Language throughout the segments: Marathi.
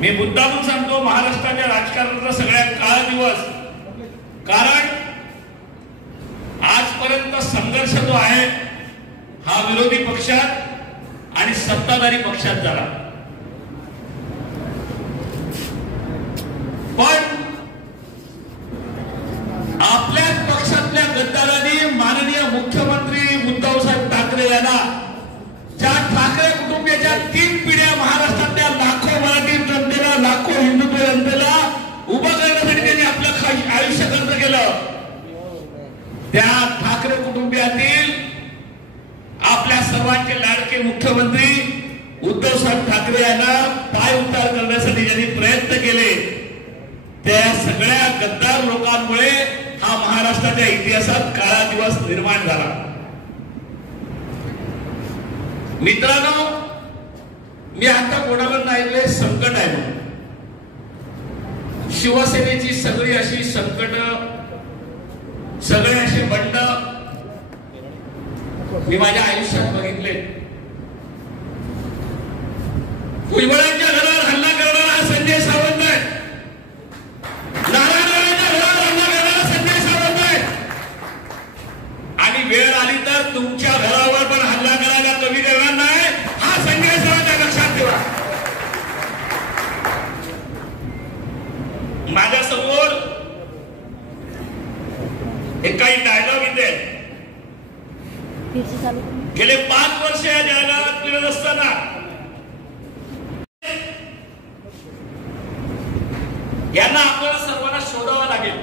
मी मुद्दामून सांगतो महाराष्ट्राच्या राजकारणाचा सगळ्यात काळा दिवस, कारण आजपर्यंत संघर्ष जो आहे हा विरोधी पक्षात आणि सत्ताधारी पक्षात झाला, पण आपल्याच पक्षातल्या गद्दारांनी माननीय मुख्यमंत्री उद्धव साहेब ठाकरे यांना ज्या ठाकरे कुटुंबियाच्या 3 पिढ्या महाराष्ट्रातल्या लाखो मराठी जनतेला, लाखो हिंदुत्व जनतेला उभं करण्यासाठी त्यांनी आपलं आयुष्य खर्च केलं, त्या ठाकरे कुटुंबियातील आपल्या सर्वांचे लाडके मुख्यमंत्री उद्धव साहेब ठाकरे यांना पाय उतार करण्यासाठी ज्यांनी प्रयत्न केले, त्या सगळ्या गद्दार लोकांमुळे हा महाराष्ट्राच्या इतिहासात काळा दिवस निर्माण झाला। मित्रांनो, मी आता कोणाला नाही ऐकले संकट आहे म्हणून। शिवसेनेची सगळी अशी संकट, सगळे असे बंड मी माझ्या आयुष्यात बघितले। भुजबळांच्या घरावर हल्ला करणारा हा संजय सावंत आहे, नारायणरावांच्या घरावर हल्ला करणारा संजय सावंत आहे, आणि वेळ आली तर तुमच्या घरावर पण हल्ला करायला कमी करणार नाही हा संजय सावंत आहे, लक्षात ठेवा। माझ्या समोर एक काही डायलॉग इथे गेले 5 वर्ष या जगात फिरत असताना यांना आपल्याला सर्वांना शोधावं लागेल।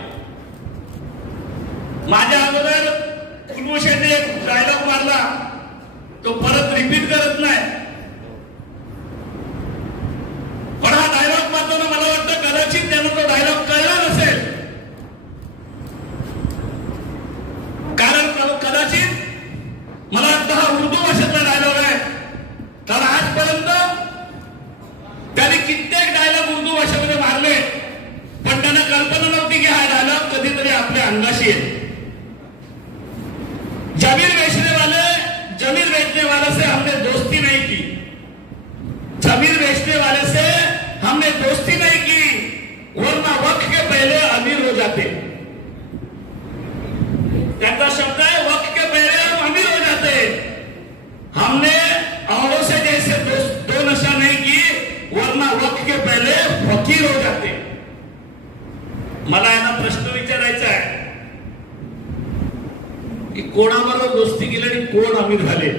माझ्या अगोदर कुलभूषणने एक डायलॉग मारला, तो परत रिपीट करत नाही, पण हा डायलॉग मारताना मला वाटतं कदाचित त्यांना तो डायलॉग कळला नसेल, कारण कदाचित मला वाटतं हा उर्दू भाषेतला डायलॉग आहे, कारण आजपर्यंत त्यांनी कित्येक डायलॉग उर्दू भाषेमध्ये मारले, पण त्यांना कल्पना नव्हती की हा डायलॉग कधीतरी आपल्या अंगाशी येईल। जमीन बेचने वाले से हमने दोस्ती नहीं की, जमीन बेचने वाले से हमने दोस्ती नहीं की, वरना वक्त के पहले अमीर हो जाते। त्यांचा शब्द है, वक्त के पहले हम अमीर हो जाते। हमने औरों से जैसे दो नशा नहीं की, वरना वक्त के पहले फकीर हो जाते। मला यांना प्रश्न विचारायचा आहे की कोणाबरोबर दोस्ती केली आणि कोण अमीर झाले,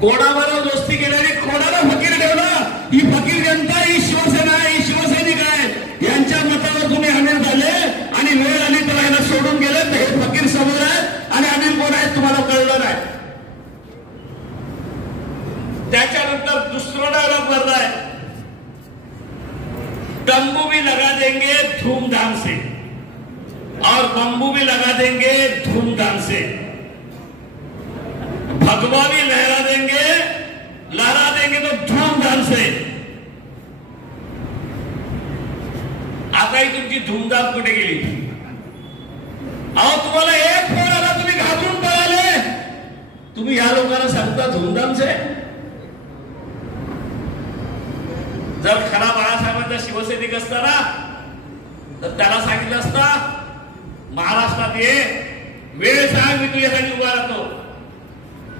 कोणाबरोबर दोस्ती केली आणि कोणाला फकीर ठेवला? ही फकीर जनता, ही शिवसेना, ही शिवसैनिक आहे, यांच्या मतावर तुम्ही अमीर झाले आणि वेळ आली तर यांना सोडून गेले, तर हे फकीर समोर आहेत आणि अमीर कोण आहेत तुम्हाला कळलं नाही। त्याच्यानंतर दुसरा डायलॉग भरलाय, तंबू भी लगा देंगे धूमधाम से और बंबू भी लगा देंगे धूमधाम से, भगवा भी लहरा देंगे तो धूमधाम से। आता ही तुमची धूमधाम कुठे गेली? अहो तुम्हाला एक फोन आला, तुम्ही घाबरून पळाले, तुम्ही या लोकांना सांगता धूमधाम से? जर खरा बाळासाहेबांचा शिवसैनिक असता ना, तर त्याला सांगितलं असता महाराष्ट्रात ये, वेळ सांग, मी तुझ्यासाठी उभा राहतो,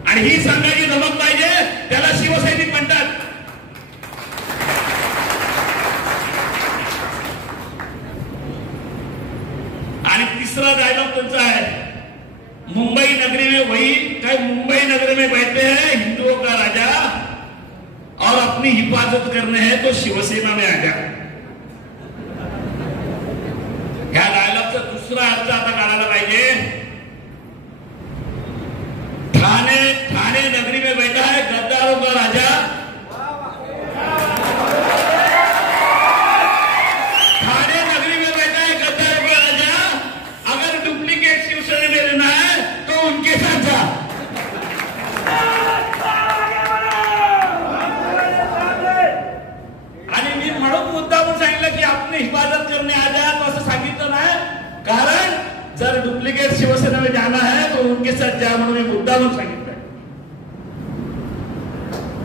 आणि ही सांगायची धमक पाहिजे, त्याला शिवसैनिक म्हणतात। आणि तिसरा डायलॉग त्यांचा आहे, मुंबई नगरी में वही क्या, मुंबई नगरी में बैठे हैं हिंदुओं का राजा और अपनी हिफाजत करने हैं तो शिवसेना में आ जा। या डायलॉगचा दुसरा अर्थ आता काढायला पाहिजे, ठाणे नगरी में बैठा है गद्दारों का राजा, ठाणे नगरी में बैठा है गद्दारों का राजा, अगर डुप्लीकेट शिवसेना में रहना है तो उनके साथ जा। आणि मी म्हणून मुद्दामून सांगितलं की आपली हिफाजत करने आ जा, तो असं सांगितलं नाही, कारण जर डुप्लीकेट शिवसेना में जाना है तो उनके साथ जा म्हणून मी मुद्दामून सांगितलं।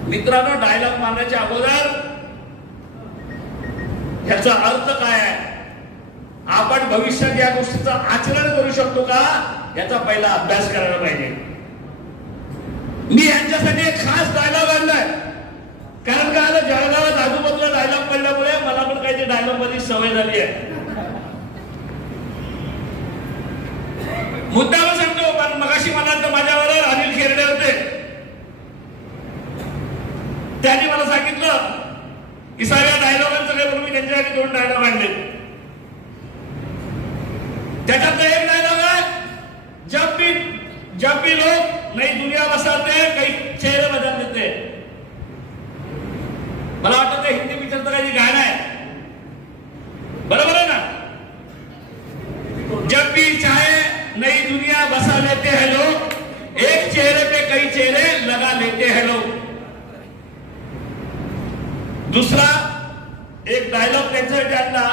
मित्रांनो, डायलॉग मारण्याच्या अगोदर ह्याचा अर्थ काय आहे, आपण भविष्यात या गोष्टीचं आचरण करू शकतो का, याचा पहिला अभ्यास करायला पाहिजे. मी यांच्यासाठी एक खास डायलॉग आणलाय, कारण का आता जळगावात आजूबाजूला डायलॉग पडल्यामुळे मला पण काही डायलॉग मध्ये सवय झाली आहे. मुद्दाम सांगतो, पण मगाशी म्हणाल माझ्यावर अनिल खेरडे होते, त्यांनी मला सांगितलं की सगळ्या डायलॉगांचं काय, मी त्यांच्यासाठी 2 डायलॉग आणले. त्याच्यातला एक डायलॉग आहे, जब भी लोग नई दुनिया बसाते हैं कई चेहरे बदल देते हैं. मला वाटतं ते हिंदी पिक्चरचं काही गाणं आहे, बरोबर आहे ना. जब भी चाहे नई दुनिया बसा लेते हैं लोग, एक चेहरे पे कई चेहरे लगा लेते हैं लोग. दूसरा एक डायलॉग त्यांच्यासाठी आणला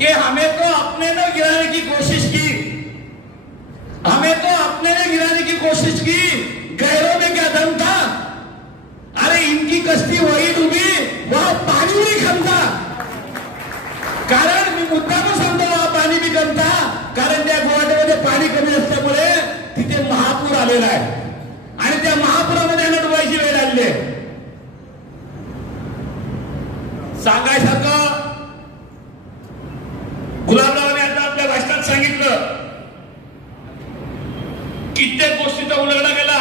कि हमें तो अपने ने गिराने की कोशिश की, हमें तो अपने ने गिराने की कोशिश की, गैरों में क्या दम था, अरे इनकी कश्ती वही डूबी वहां पानी नहीं कम था. कारण मी मुद्दाम सांगतो वहां पाणी बी कम था, कारण त्या गोवाट्यामध्ये पाणी कमी असल्यामुळे तिथे महापूर आलेला आहे आणि त्या महापुरामध्ये डुबायची वेळ आलेली आहे. सांगायसारखं गुलाबरावांनी आता आपल्या भाषणात सांगितलं, कित्येक गोष्टीचा उलगडा केला.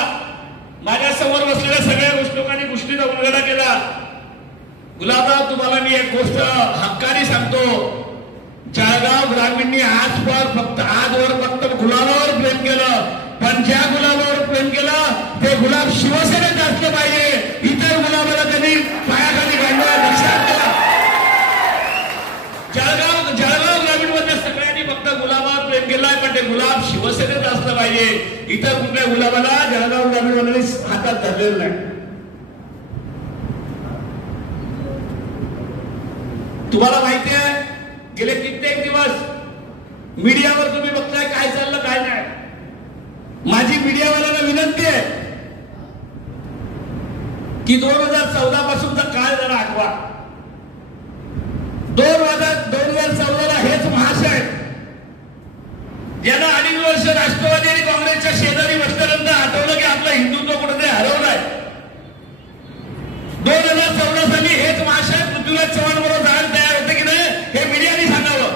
माझ्या समोर बसलेल्या सगळ्या लोकांनी गोष्टीचा उलगडा केला. गुलाबराव, तुम्हाला मी एक गोष्ट हक्काने सांगतो, जळगाव ग्रामीणनी आजवर फक्त गुलाबावर प्रेम केलं, पण ज्या गुलाबावर प्रेम केलं ते गुलाब शिवसेनेत असलं पाहिजे. इतर गुलाबाला त्यांनी पायाखाली काढलं. लक्षात घ्या, जळगाव ग्रामीण मध्ये सगळ्यांनी फक्त गुलाबावर प्रेम केलंय, पण ते गुलाब शिवसेनेत असलं पाहिजे. इतर कुठल्या गुलाबाला जळगाव ग्रामीण मध्ये हातात धरलेलं नाही. तुम्हाला माहिती आहे, गेले कित्येक दिवस मीडियावर तुम्ही बघताय काय चाललं काय नाही. माझी मीडियावाल्यांना विनंती आहे की 2014 पासूनचा काळ जरा आठवा. 2014ला हेच महाशय ज्यांना 2.5 वर्ष राष्ट्रवादी आणि काँग्रेसच्या शेजारी बसल्यानंतर आठवलं की आपलं हिंदुत्व कुठेतरी हरवलंय. 2014 साली हेच महाशय पृथ्वीराज चव्हाण बरोबर जायला तयार होते की नाही हे मीडियाने सांगावं.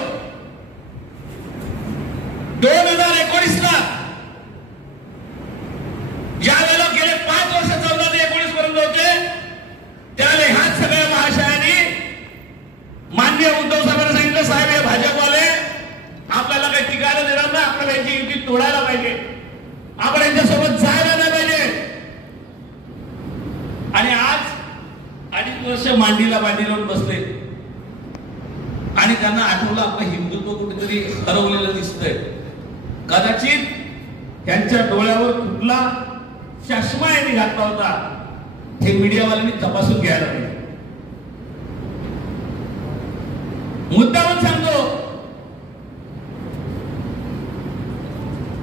2019ला ज्या वेळेला गेले 5 वर्ष 14 ते 19 पर्यंत होते, त्यावेळेला ह्याच सगळ्या महाशयांनी माननीय उद्धव साहेबांना सांगितलं, साहेब हे भाजपवाले आपल्याला काही टिकायला देणार नाही, आपल्याला यांची युती तोडायला पाहिजे, आपण यांच्यासोबत जायला नाही पाहिजे. आणि आज 2.5 वर्ष मांडीला लावून बसले आणि त्यांना आठवलं आपलं हिंदुत्व कुठेतरी हरवलेलं दिसतंय. कदाचित त्यांच्या डोळ्यावर कुठला चष्मा यांनी घातला होता हे मीडियावाल्यांनी तपासून घ्यायला पाहिजे. मुद्दाम सांगतो,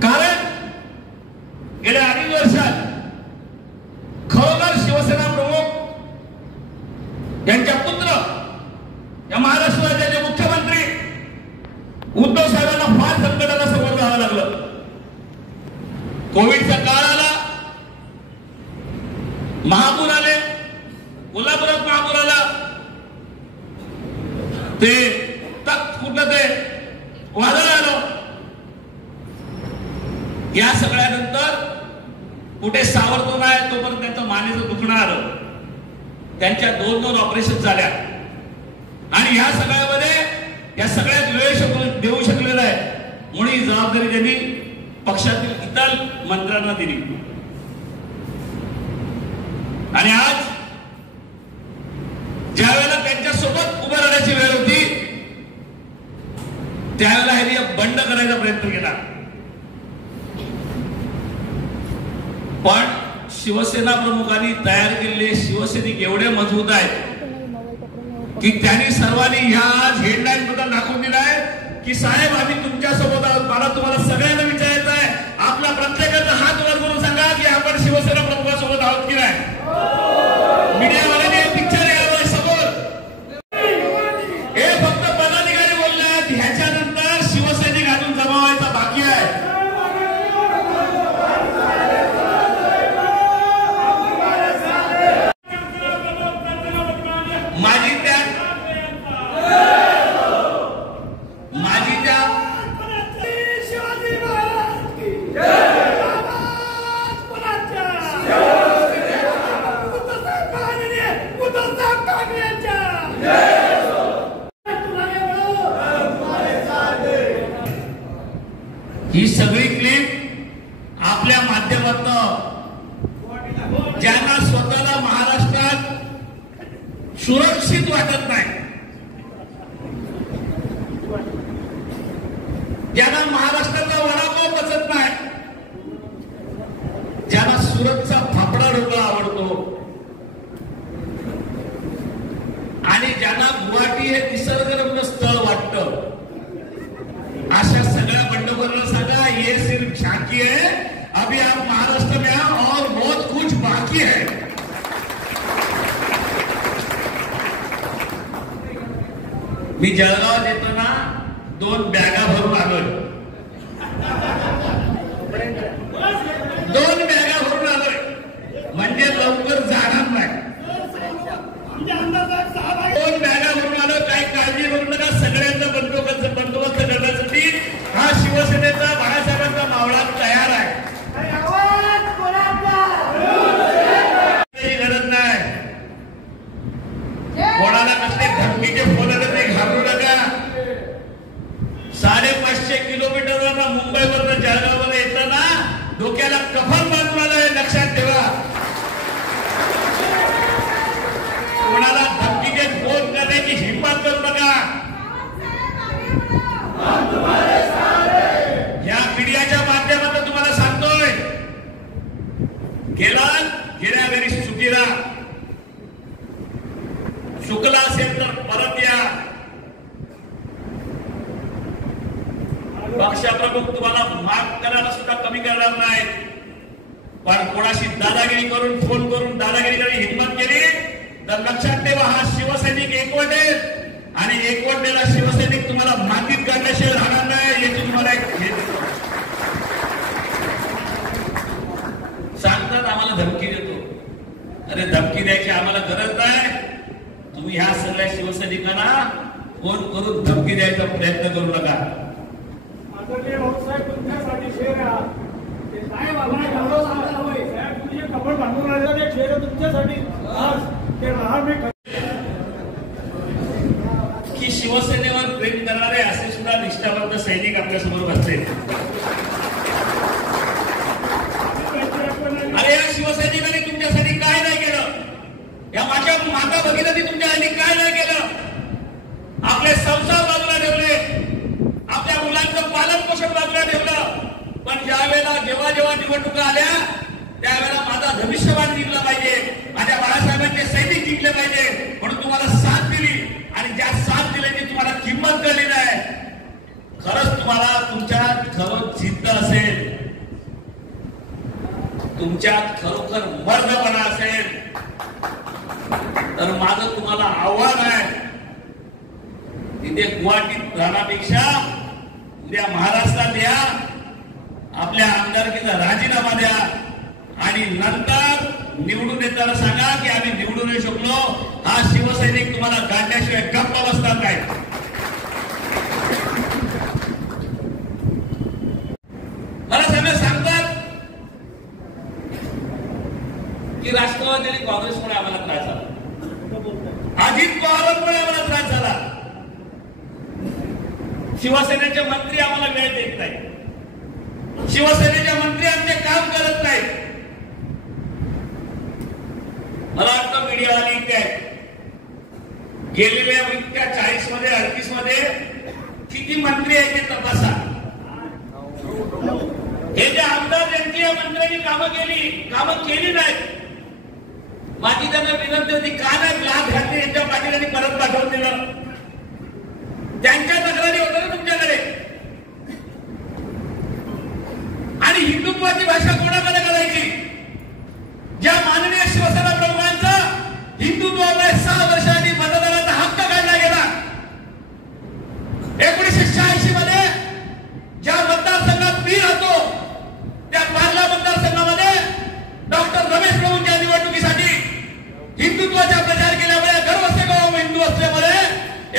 कारण गेल्या 2.5 वर्षात खरोखर शिवसेना प्रमुख यांच्या पुत्र या महाराष्ट्र राज्याचे मुख्यमंत्री उद्धव साहेबांना फार संकटाला समोर जावं लागलं. कोविडचा काळ आला, महापूर आले, कोल्हापुरात महापूर आला, ते कुठलं ते वादळ आलं. या सगळ्यानंतर कुठे सावरतो नाही तोपर्यंत त्यांचं मानेचं दुखणं आलं. त्यांच्या 2 ऑपरेशन झाल्या आणि या सगळ्यामध्ये या सगळ्यात वेळ देऊ शकलेला आहे म्हणून ही जबाबदारी त्यांनी पक्षातील इतर मंत्र्यांना दिली. आणि आज ज्या वेळेला त्यांच्या सोबत उभं राहण्याची वेळ होती त्यावेळेला ह्यांनी बंड करायचा प्रयत्न केला. पण शिवसेना प्रमुखांनी तयार केलेले शिवसैनिक एवढे मजबूत आहेत की त्यांनी सर्वांनी ह्या आज हेडलाईन बद्दल दाखवून दिलाय की साहेब आम्ही तुमच्या सोबत आहोत. मला तुम्हाला सगळ्यांना विचारायचं आहे, आपला प्रत्येकाचा हात वर करून सांगा की आपण शिवसेना प्रमुखासोबत आहोत की नाही. मीडियावाल्यांनी पिक्चर यावं समोर सुरक्षित वाटत नाही. ज्यांना महाराष्ट्राचा वडापाव पचत नाही, ज्यांना सुरतचा फाफडा ढोकळा आवडतो आणि ज्यांना गुवाहाटी हे निसर्गरम्य स्थळ वाटतं, अशा सगळ्या बंडखोरांना सांगा ये सिर्फ झांकी है, अभी आप महाराष्ट्र में हैं और बहुत कुछ बाकी है. मी जळगावात येतो ना 2 बॅगा भरून आलोय. 2 बॅगा भरून आलोय म्हणजे लवकर जाणार नाही. 2 बॅगा भरून आलो. काही काळजी करू नका. सगळ्यांचा बंदोबस्त करण्यासाठी हा शिवसेनेचा बाळासाहेबांचा मावळा तयार आहे. गरज नाही. कोणाला कसले धमकीचे फोन आले ते घाबरू नका. 550 किलोमीटरवरनं मुंबईवरनं जळगावमध्ये येताना डोक्याला कफन बांधून आलंय, लक्षात ठेवा. कोणाला धमकीचे फोन करण्याची हिंमत करू नका. या मीडियाच्या माध्यमातून तुम्हाला सांगतोय, गेल्या घरी सुखीरा. चुकला असेल तर परत या. पक्षप्रमुख तुम्हाला माफ करायला सुद्धा कमी करणार नाही. पण कोणाशी दादागिरी करून फोन करून दादागिरी करायची हिंमत केली तर लक्षात ठेवा, हा शिवसैनिक एकवटेल आणि एकवटलेला शिवसैनिक तुम्हाला मातीत काढल्याशिवाय राहणार नाही. याची तुम्हाला सांगतात आम्हाला धमकी देतो. अरे धमकी द्यायची आम्हाला गरज नाही. तुम्ही ह्या सगळ्या शिवसैनिकांना फोन करून धमकी द्यायचा प्रयत्न करू नका. भाऊसाहेब तुमच्यासाठी शेर साहेब आम्हाला गौरव सांगता होय साहेब, तुम्ही जे कपड बांधून राहिले ते शेर तुमच्यासाठी आज ते राहणार मी की शिवसेनेवर प्रेम करणारे असे सुद्धा निष्ठावंत सैनिक आपल्या समोर असते. अरे या शिवसैनिकांनी तुमच्यासाठी काय नाही केलं? या माझ्या माता भगिनींनी तुमच्यासाठी काय नाही केलं? आपले संसार बाजूला ठेवले, आपल्या मुलांचं पालन पोषण बाजूला ठेवलं. पण जेव्हा निवडणुका आल्या त्यावेळेला माझा धनुष्यबाण जिंकला पाहिजे, माझ्या बाळासाहेबांचे सैनिक जिंकले पाहिजे म्हणून तुम्हाला साथ दिली. आणि ज्या साथ दिल्याची तुम्हाला किंमत कळली नाही. खरंच तुम्हाला तुमच्यात खरंच जिद्द असेल, तुमच्यात खरोखर मर्दपणा असेल तर माझं तुम्हाला आव्हान आहे, तिथे गुवाहाटीत राहण्यापेक्षा उद्या महाराष्ट्रात या, आपल्या आमदारकीचा राजीनामा द्या आणि नंतर निवडून येताना सांगा की आम्ही निवडून येऊ शकलो. हा शिवसैनिक तुम्हाला गाडल्याशिवाय गप्प बसणार नाही. मला सगळे सांगतात की राष्ट्रवादी आणि काँग्रेसमुळे आम्हाला त्रास झाला, अजित पवारांमुळे आम्हाला त्रास झाला, शिवसेनेचे मंत्री आम्हाला वेळ देत नाही, शिवसेनेचे मंत्री आमचे काम करत नाहीत. मला वाटतं मीडियावाली काय गेलेल्या 40 मध्ये 38 मध्ये किती मंत्री आहेत ते तपासा. हे जे आमदार ज्यांची या मंत्र्यांनी कामं केली नाहीत, माझी त्यांना विनंती होती का नाही लाच घातली यांच्या पाठीला परत पाठवून दिलं. त्यांच्या तक्रारी होत्या ना तुमच्याकडे. आणि हिंदुत्वाची भाषा कोणाकडे करायची? ज्या माननीय शिवसेना प्रमुखांचा हिंदुत्वामुळे 6 वर्षांनी मतदानाचा हक्क काढला गेला. 1986 मध्ये ज्या मतदारसंघात मी राहतो त्या पार्ला मतदारसंघामध्ये डॉक्टर रमेश प्रभूंच्या निवडणुकीसाठी हिंदुत्वाचा प्रचार केल्यामुळे गर्वसे गाव हिंदू असल्यामुळे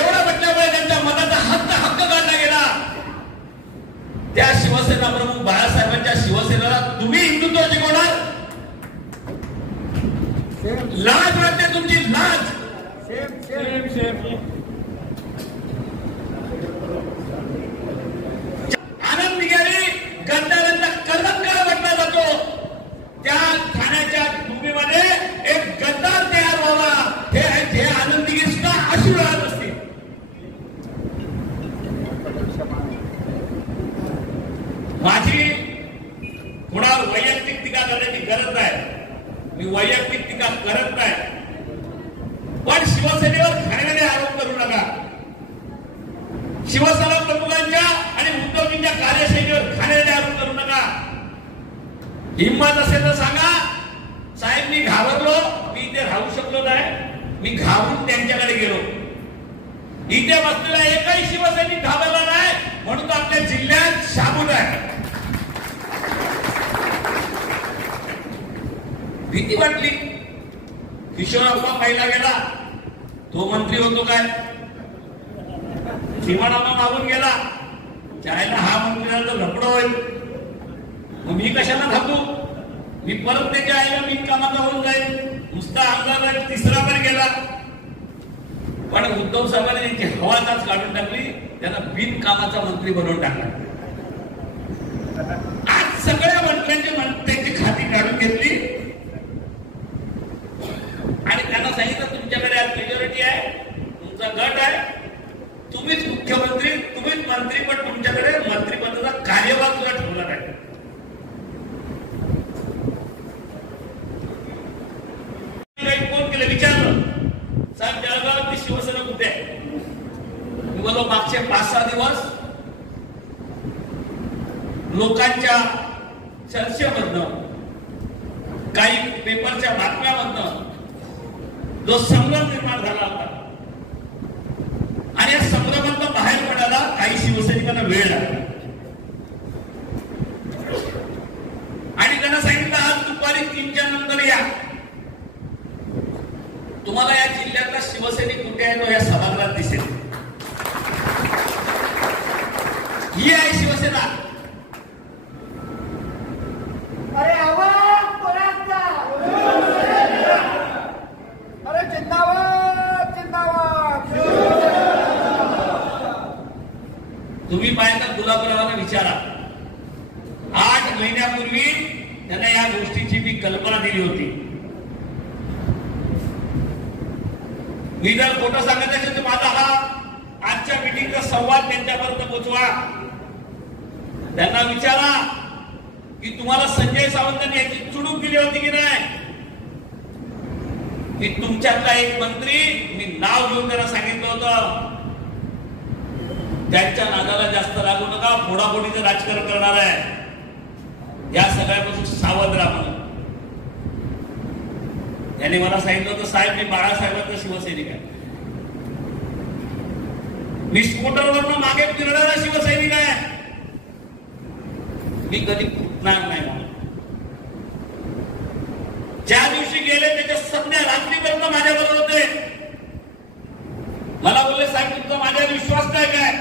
एवढं म्हटल्यामुळे त्यांच्या मताचा हक्क काढला गेला. त्या शिवसेना प्रमुख बाळासाहेबांच्या शिवसेनेला तुम्ही हिंदुत्व शिकवणार? लाज वाटते तुमची, लाज. आनंद निघाली गद्दारांचा कलंक म्हटला जातो. त्या ठाण्याच्या भूमीमध्ये एक गद्दार तयार व्हावा हे आनंद हिम्मत असेल तर सांगा, साहेब मी घाबरलो, मी इथे राहू शकलो नाही, मी घाबरून त्यांच्याकडे गेलो. इथे बसलेला एकही शिवसैनिक घाबरला नाही, म्हणून तो आपल्या जिल्ह्यात शाबूत आहे. भीती वाटली. किशोरप्पा पहिला गेला, तो मंत्री होतो काय, सीमानामा मागून गेला, चायला हा मंत्र्याला तर लपडं होईल, मग मी कशाला थांबू, मी परत त्याच्या आईला बिनकामाचा होऊन जाईल. नुसता आमदार तिसरा पण गेला, पण उद्धव साहेबांनी त्यांची हवाच काढून टाकली, त्यांना बिनकामाचा मंत्री बनवून टाकला. आज सगळ्या मंत्र्यांची खाती काढून घेतली आणि त्यांना सांगितलं तुमच्याकडे आज मेजॉरिटी आहे, तुमचा गट आहे, तुम्हीच मुख्यमंत्री, तुम्हीच मंत्री, पण तुमच्याकडे मंत्रिपदाचा कार्यभार सुद्धा ठेवला नाही. फोन केलं, विचारलं साहेब जळगावातली शिवसेना कुठे आहे. मी बोललो मागचे 5-6 दिवस लोकांच्या चर्चेमधनं, काही पेपरच्या बातम्यामधनं जो संभ्रम निर्माण झाला होता आणि या संभ्रमातून बाहेर पडायला काही शिवसैनिकांना वेळ लागला आणि त्यांना सांगितलं आज दुपारी 3च्या नंतर या, तुम्हाला या जिल्ह्यातला शिवसैनिक कुठे आहे तो या सभागृहात दिसेल. ही आहे शिवसेना. अरे आवाज कोणाचा, अरे जिंदाबाद जिंदाबाद. तुम्ही पाहिलं गुलाबरावांना विचारा, 8 महिन्यापूर्वी त्यांना या गोष्टीची मी कल्पना दिली होती. मी जर खोटं सांगत असेल तर माझा हा आजच्या मीटिंगचा संवाद त्यांच्यापर्यंत पोहोचवा. त्यांना विचारा की तुम्हाला संजय सावंतांनी याची चुडूक दिली होती की नाही, की तुमच्यातला एक मंत्री, मी नाव घेऊन त्यांना सांगितलं होतं त्यांच्या नादाला जास्त लागू नका, फोडाफोडीचं राजकारण करणार आहे, या सगळ्यापासून सावध राहा म्हणून. त्यांनी मला सांगितलं होतं साहेब मी बाळासाहेबांचा शिवसैनिक आहे, मी स्कूटरवरनं मागे फिरणारा शिवसैनिक आहे, मी कधी फुटणार नाही म्हणून. ज्या दिवशी गेले त्याच्या संध्या रात्रीपर्यंत माझ्याबरोबर होते. मला बोलले साहेब तुमचा माझ्यावर विश्वास काय काय.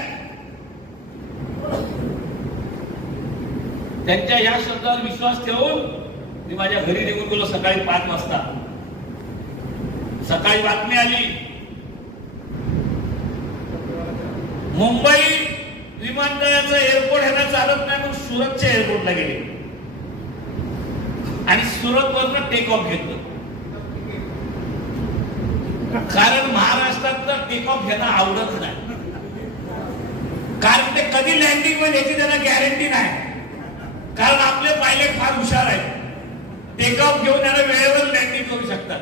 त्यांच्या या शब्दावर विश्वास ठेवून मी माझ्या घरी निघून गेलो सकाळी 5 वाजता. सकाळी बातमी आली, मुंबई विमानतळाचं एअरपोर्ट ह्यांना चालत नाही म्हणून सुरतच्या एअरपोर्टला गेले आणि सुरतवरनं टेक ऑफ घेतलं. कारण महाराष्ट्रातलं टेक ऑफ घेणं आवडत नाही, कारण ते कधी लँडिंग होईल याची त्यांना गॅरंटी नाही. कारण आपले पायलट फार हुशार आहेत, टेक ऑफ घेऊन त्यांना वेळेवर लँडिंग करू शकतात.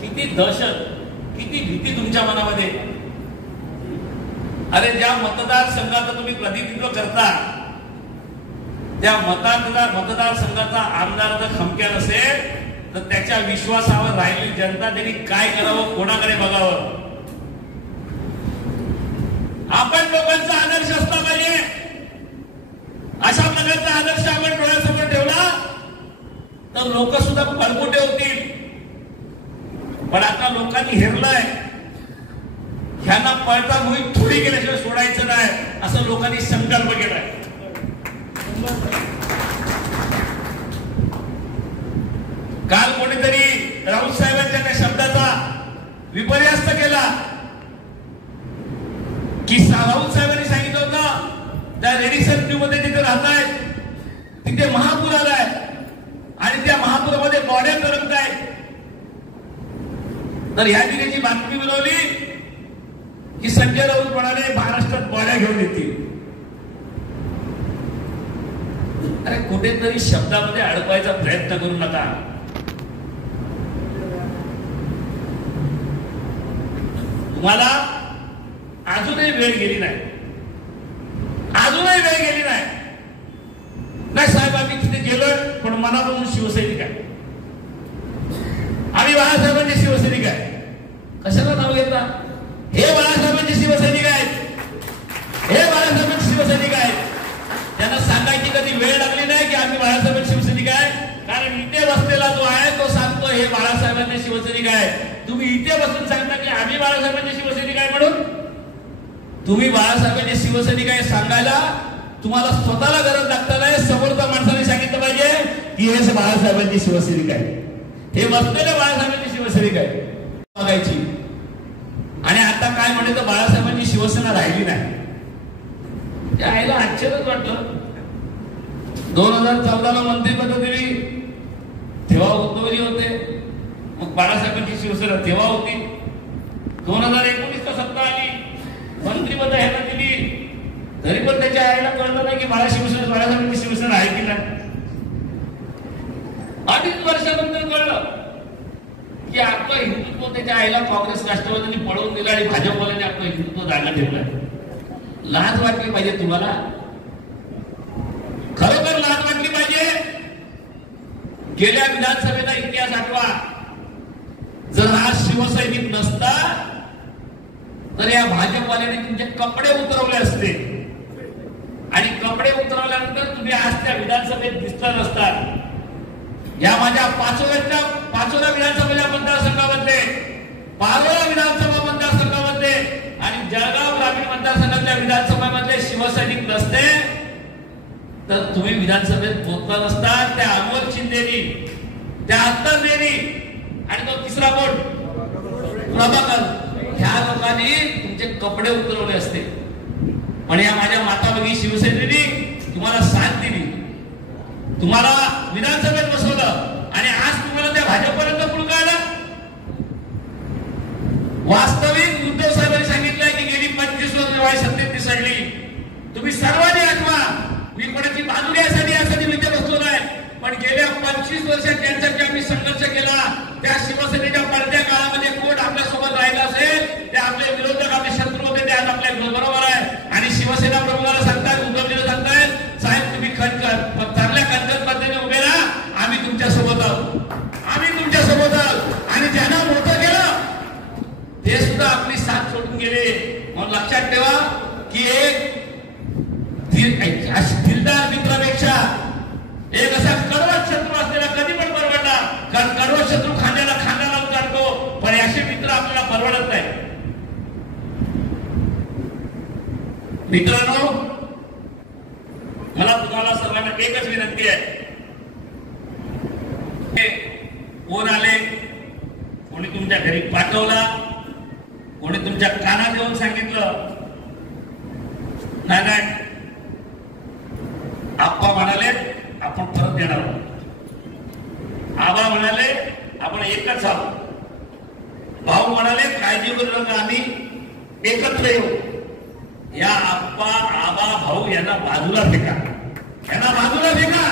किती दहशत, किती भीती तुमच्या मनामध्ये. अरे ज्या मतदारसंघाचं तुम्ही प्रतिनिधित्व करता त्या मतदारसंघाचा आमदार जर खमक्या नसेल तर त्याच्या विश्वासावर राहिलेली जनता त्यांनी काय करावं, कोणाकडे बघावं. आपण लोकांचा आदर्श असला पाहिजे. अशा प्रकारचा आदर्श आपण डोळ्यासमोर ठेवला तर लोक सुद्धा भरपुटे होतील. पण आता लोकांनी हेरलंय, ह्यांना पळता मोहीत थोडी गेल्याशिवाय सोडायचं नाही असं लोकांनी संकल्प केलाय. काल कोणीतरी राऊत साहेबांच्या त्या शब्दाचा विपर्यास्त केला की राऊत साहेबांनी सांगितलं होतं त्या रेडिसन ट्यूब मध्ये जिथे राहतायत तिथे महापूर आलाय आणि त्या महापुरामध्ये बॉड्या तरंगतायत. तर ह्या दिवशी बातमी बनवली की संजय राऊत म्हणाले महाराष्ट्रात बॉड्या घेऊन येतील. अरे कुठेतरी शब्दामध्ये अडकवायचा प्रयत्न करू नका. तुम्हाला अजूनही वेळ गेली नाही, अजूनही वेळ गेली नाही. केलं, पण मनापासून शिवसैनिक आहे. आम्ही बाळासाहेबांचे शिवसैनिक आहे. कशाला नाव घेता? हे बाळासाहेबांचे शिवसैनिक आहेत, हे बाळासाहेबांचे शिवसैनिक आहेत. त्यांना सांगायची कधी वेळ लागली नाही की आम्ही बाळासाहेबांचे शिवसैनिक आहे, कारण इथे बसलेला जो आहे तो सांगतो हे बाळासाहेबांचे शिवसैनिक आहे. तुम्ही इथे बसून सांगता की आम्ही बाळासाहेबांचे शिवसैनिक आहे म्हणून. तुम्ही बाळासाहेबांचे शिवसैनिक आहे सांगायला तुम्हाला स्वतःला गरज लागत नाही, समोरच्या माणसाने सांगितलं पाहिजे की हे बाळासाहेबांचे शिवसैनिक आहे, हे बसलेले बाळासाहेबांचे शिवसैनिक आहे बघायची. आणि आता काय म्हणायचं, बाळासाहेबांची शिवसेना राहिली नाही. त्या आईला आश्चर्यच वाटलं. 2014ला मंत्रिपद दिली, तेव्हा उद्धवजी होते, मग बाळासाहेबांची शिवसेना तेव्हा होती. 2019ला सत्ता आली, मंत्रिपद ह्याला दिली, तरी पण त्याच्या आईला कळलं नाही की बाळासाहेबांची शिवसेना आहे की नाही. 2.5 वर्षानंतर कळलं की आपलं हिंदुत्व त्याच्या आईला काँग्रेस राष्ट्रवादीने पळवून दिलं आणि भाजपवाल्याने आपलं हिंदुत्व जागा ठेवलं. लाज वाटली पाहिजे तुम्हाला, खरोखर लाज वाटली पाहिजे. गेल्या विधानसभेचा इतिहास आठवा. जर हा शिवसैनिक नसता तर या भाजपवाल्याने तुमचे कपडे उतरवले असते, आणि कपडे उतरवल्यानंतर तुम्ही आज त्या विधानसभेत दिसला नसतात. या माझ्या पाचोरा विधानसभेच्या मतदारसंघामध्ये, पारोळा विधानसभा मतदारसंघामध्ये आणि जळगाव ग्रामीण मतदारसंघातल्या विधानसभेमधले शिवसैनिक नसते तर तुम्ही विधानसभेत पोहोचला नसता. त्या अमोल शिंदेनी, त्या अंतरनेनी आणि तो तिसरा कोण प्रभाकर, ह्या लोकांनी तुमचे कपडे उतरवले असते. पण या माझ्या माताभगिनी शिवसेनेनी तुम्हाला साथ दिली, तुम्हाला विधानसभेत बसवलं आणि आज तुम्हाला त्या भाजपपर्यंत पुढकाळलं. वास्तविक उद्धव साहेबांनी सांगितलंय की गेली 25 वर्ष सत्तेत दिसली. तुम्ही सर्वांनी आठवा, मी कोणाची बाजू घ्यायसाठी यासाठी मी इथे बसलो नाही, पण गेल्या 25 वर्षात ज्यांच्याशी आम्ही संघर्ष केला त्या शिवसेनेच्या पडत्या काळामध्ये कोण आपल्यासोबत राहिला असेल ते आपले विरोधक, आपले शत्रू होते, ते आज आपल्या बरोबर आहे. आणि शिवसेना प्रमुखाला सांगताय, उद्धवजीला सांगताय, साहेब तुम्ही चांगल्या कणखर पद्धतीने उभे राहा, आम्ही तुमच्या सोबत आहोत, आम्ही तुमच्या सोबत आहोत. आणि ज्यांना मोठं केलं ते सुद्धा आपली साथ सोडून गेले. म्हणून लक्षात ठेवा की एक दिलदार मित्रापेक्षा एक असा कडवट शत्रू असलेला कधी पण परवडला, कारण कडवट शत्रू खांद्याला खांदा लावून काढतो, पण असे मित्र आपल्याला परवडत नाही. मित्रांनो, मला तुम्हाला सर्वांना एकच विनंती आहे. कोण आले, कोणी तुमच्या घरी पाठवला, कोणी तुमच्या कानात येऊन सांगितलं नाही. आप्पा म्हणाले आपण परत येणार आहोत, आबा म्हणाले आपण एकच आहोत, भाऊ म्हणाले काळजी करू नका आम्ही एकत्र येऊ. या आप्पा, आबा, भाऊ यांना बाजूला फेका, यांना बाजूला फेका.